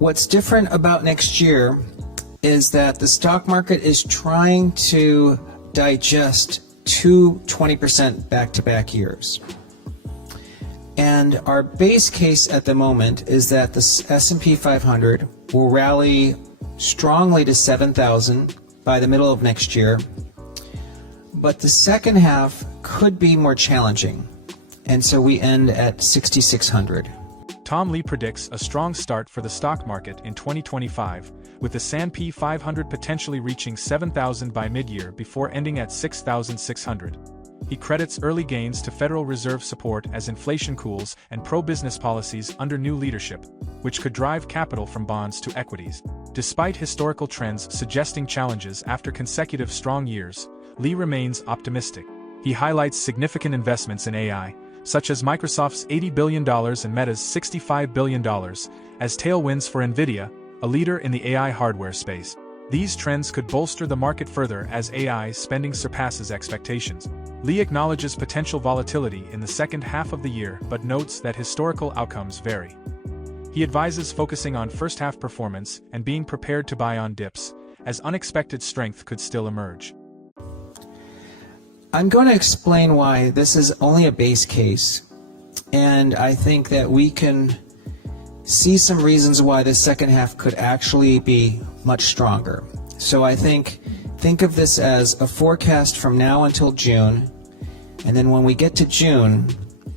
What's different about next year is that the stock market is trying to digest two 20% back-to-back years. And our base case at the moment is that the S&P 500 will rally strongly to 7,000 by the middle of next year, but the second half could be more challenging, and so we end at 6,600. Tom Lee predicts a strong start for the stock market in 2025, with the S&P 500 potentially reaching 7,000 by mid-year before ending at 6,600. He credits early gains to Federal Reserve support as inflation cools and pro-business policies under new leadership, which could drive capital from bonds to equities. Despite historical trends suggesting challenges after consecutive strong years, Lee remains optimistic. He highlights significant investments in AI, such as Microsoft's $80 billion and Meta's $65 billion, as tailwinds for Nvidia, a leader in the AI hardware space. These trends could bolster the market further as AI spending surpasses expectations. Lee acknowledges potential volatility in the second half of the year but notes that historical outcomes vary. He advises focusing on first-half performance and being prepared to buy on dips, as unexpected strength could still emerge. I'm going to explain why this is only a base case, and I think that we can see some reasons why the second half could actually be much stronger. So I think of this as a forecast from now until June, and then when we get to June,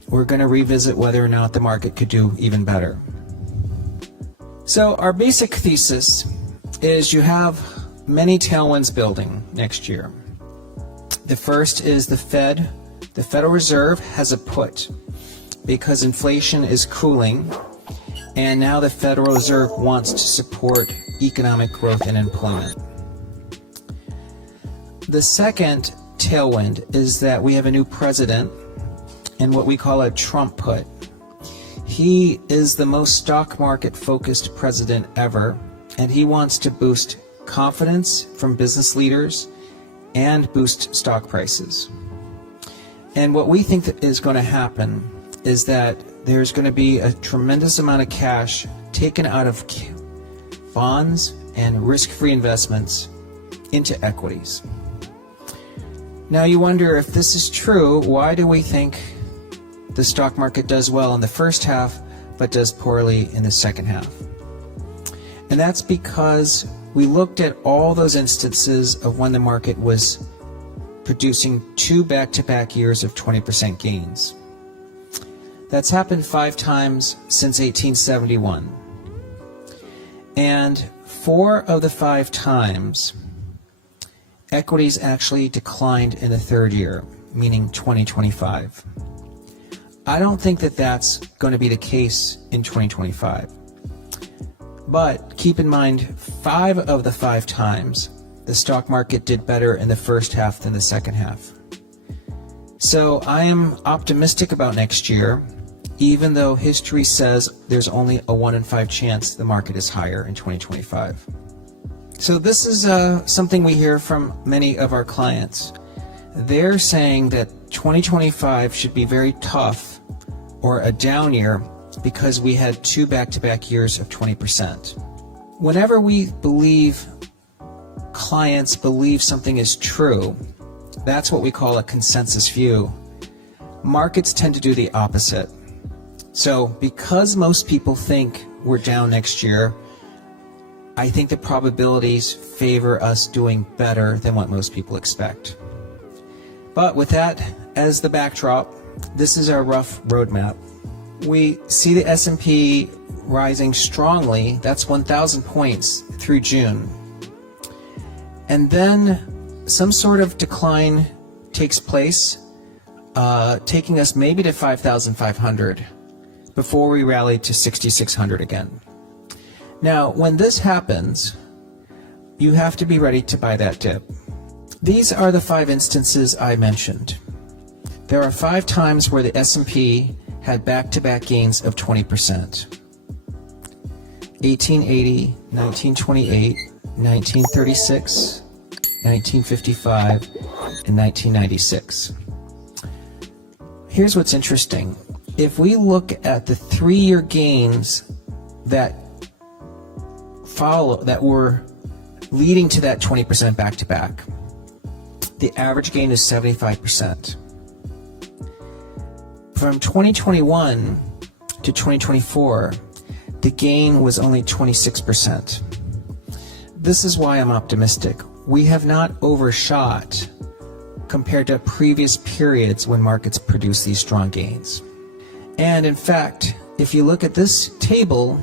we're going to revisit whether or not the market could do even better. So our basic thesis is you have many tailwinds building next year. The first is the Federal Reserve has a put because inflation is cooling, and now the Federal Reserve wants to support economic growth and employment. The second tailwind is that we have a new president and what we call a Trump put. He is the most stock market focused president ever, and he wants to boost confidence from business leaders and boost stock prices. And what we think that is going to happen is that there's going to be a tremendous amount of cash taken out of bonds and risk-free investments into equities. Now you wonder, if this is true, why do we think the stock market does well in the first half but does poorly in the second half? And that's because we looked at all those instances of when the market was producing two back-to-back years of 20% gains. That's happened 5 times since 1871. And 4 of the 5 times, equities actually declined in the third year, meaning 2025. I don't think that that's going to be the case in 2025. But keep in mind, 5 of the 5 times, the stock market did better in the first half than the second half. So I am optimistic about next year, even though history says there's only a 1 in 5 chance the market is higher in 2025. So this is something we hear from many of our clients. They're saying that 2025 should be very tough or a down year because we had 2 back-to-back years of 20%. Whenever we believe clients believe something is true, that's what we call a consensus view. Markets tend to do the opposite. So because most people think we're down next year, I think the probabilities favor us doing better than what most people expect. But with that as the backdrop, this is our rough roadmap. We see the S&P rising strongly, that's 1,000 points through June. And then some sort of decline takes place, taking us maybe to 5,500 before we rally to 6,600 again. Now, when this happens, you have to be ready to buy that dip. These are the 5 instances I mentioned. There are 5 times where the S&P had back-to-back gains of 20%. 1880, 1928, 1936, 1955, and 1996. Here's what's interesting. If we look at the 3-year gains that were leading to that 20% back-to-back. The average gain is 75%. From 2021 to 2024, the gain was only 26%. This is why I'm optimistic. We have not overshot compared to previous periods when markets produce these strong gains. And in fact, if you look at this table,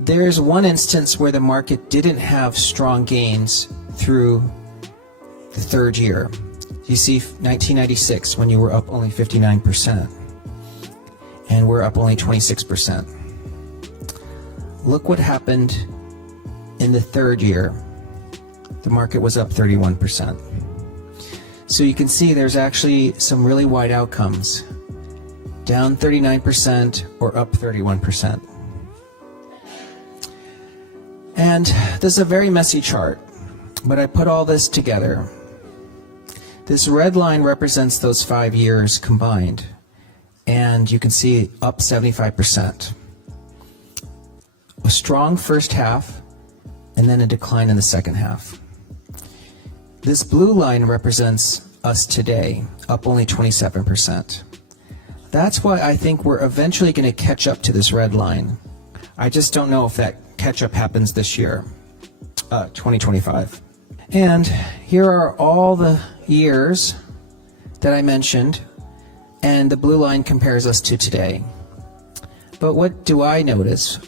there's one instance where the market didn't have strong gains through the third year. You see 1996 when you were up only 59% and we're up only 26%. Look what happened in the third year. The market was up 31%. So you can see there's actually some really wide outcomes. Down 39% or up 31%. And this is a very messy chart, but I put all this together. This red line represents those 5 years combined, and you can see up 75%. A strong first half, and then a decline in the second half. This blue line represents us today, up only 27%. That's why I think we're eventually going to catch up to this red line. I just don't know if that catch-up happens this year, 2025. And here are all the years that I mentioned, and the blue line compares us to today. But what do I notice?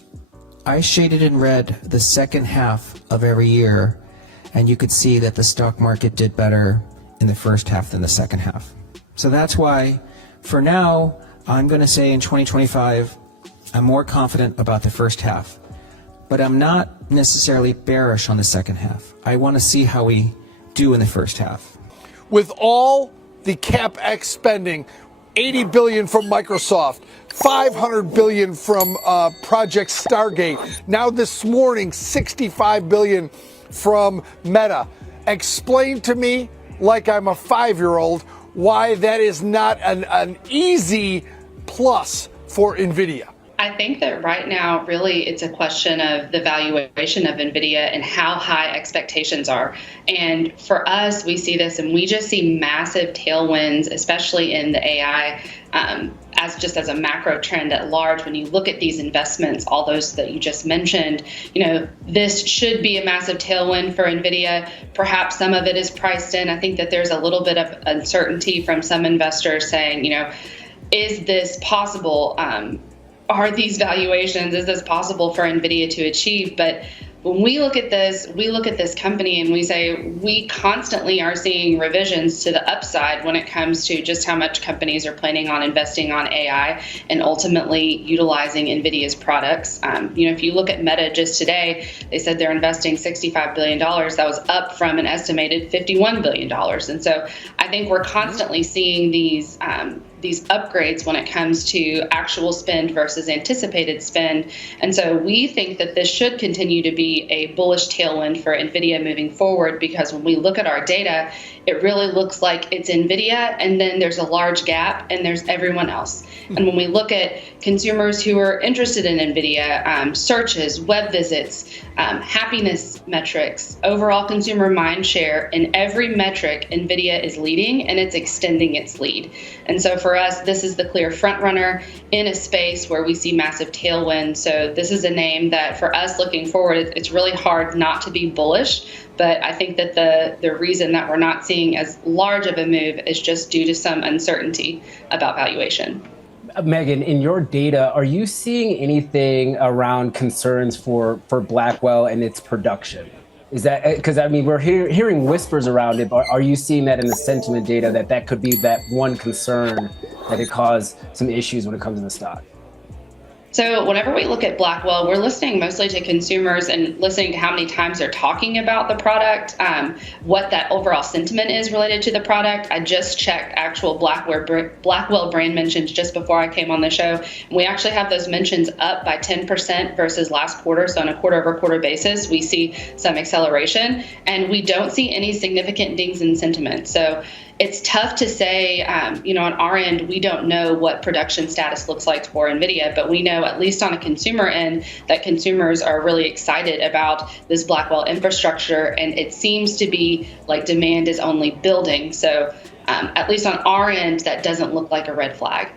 I shaded in red the second half of every year, and you could see that the stock market did better in the first half than the second half. So that's why, for now, I'm going to say in 2025, I'm more confident about the first half. But I'm not necessarily bearish on the second half. I want to see how we do in the first half. With all the CapEx spending, $80 billion from Microsoft, $500 billion from Project Stargate, now this morning, $65 billion from Meta. Explain to me, like I'm a 5-year-old, why that is not an easy plus for Nvidia. I think that right now, really, it's a question of the valuation of NVIDIA and how high expectations are. And for us, we see this and we just see massive tailwinds, especially in the AI, as a macro trend at large. When you look at these investments, all those that you just mentioned, this should be a massive tailwind for NVIDIA. Perhaps some of it is priced in. I think that there's a little bit of uncertainty from some investors saying, is this possible? Are these valuations, is this possible for NVIDIA to achieve? But when we look at this company and we say we constantly are seeing revisions to the upside when it comes to just how much companies are planning on investing on AI and ultimately utilizing NVIDIA's products. If you look at Meta just today, they said they're investing $65 billion. That was up from an estimated $51 billion. And so I think we're constantly seeing these upgrades when it comes to actual spend versus anticipated spend. And so we think that this should continue to be a bullish tailwind for NVIDIA moving forward, because when we look at our data, it really looks like it's NVIDIA and then there's a large gap and there's everyone else. And when we look at consumers who are interested in NVIDIA, searches, web visits, happiness metrics, overall consumer mind share, in every metric, NVIDIA is leading and it's extending its lead. And so for us, this is the clear front runner in a space where we see massive tailwinds. So this is a name that for us looking forward, it's really hard not to be bullish. But I think that the reason that we're not seeing as large of a move is just due to some uncertainty about valuation. Megan, in your data, are you seeing anything around concerns for Blackwell and its production? Is that because we're hearing whispers around it, but are you seeing that in the sentiment data that could be that one concern that could cause some issues when it comes to the stock? So whenever we look at Blackwell, we're listening mostly to consumers and listening to how many times they're talking about the product, what that overall sentiment is related to the product. I just checked actual Blackwell brand mentions just before I came on the show. We actually have those mentions up by 10% versus last quarter. So on a quarter-over-quarter basis, we see some acceleration, and we don't see any significant dings in sentiment. So it's tough to say, on our end, we don't know what production status looks like for NVIDIA, but we know, at least on a consumer end, that consumers are really excited about this Blackwell infrastructure, and it seems to be like demand is only building. So at least on our end, that doesn't look like a red flag.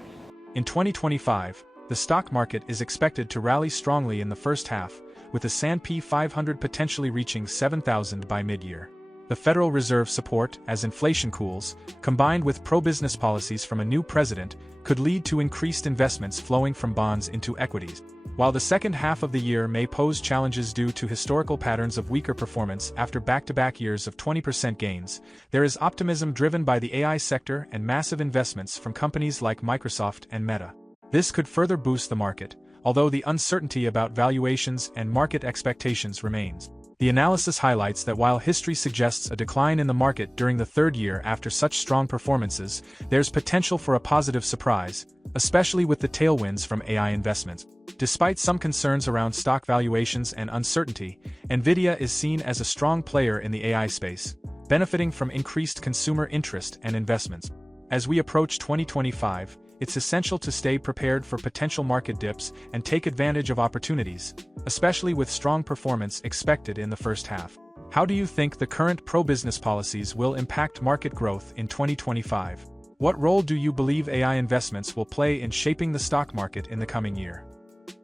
In 2025, the stock market is expected to rally strongly in the first half, with the S&P 500 potentially reaching 7,000 by mid-year. The Federal Reserve support as inflation cools, combined with pro-business policies from a new president, could lead to increased investments flowing from bonds into equities. While the second half of the year may pose challenges due to historical patterns of weaker performance after back-to-back years of 20% gains, there is optimism driven by the AI sector and massive investments from companies like Microsoft and Meta. This could further boost the market, although the uncertainty about valuations and market expectations remains. The analysis highlights that while history suggests a decline in the market during the third year after such strong performances, there's potential for a positive surprise, especially with the tailwinds from AI investments. Despite some concerns around stock valuations and uncertainty, Nvidia is seen as a strong player in the AI space, benefiting from increased consumer interest and investments. As we approach 2025, it's essential to stay prepared for potential market dips and take advantage of opportunities, especially with strong performance expected in the first half. How do you think the current pro-business policies will impact market growth in 2025? What role do you believe AI investments will play in shaping the stock market in the coming year?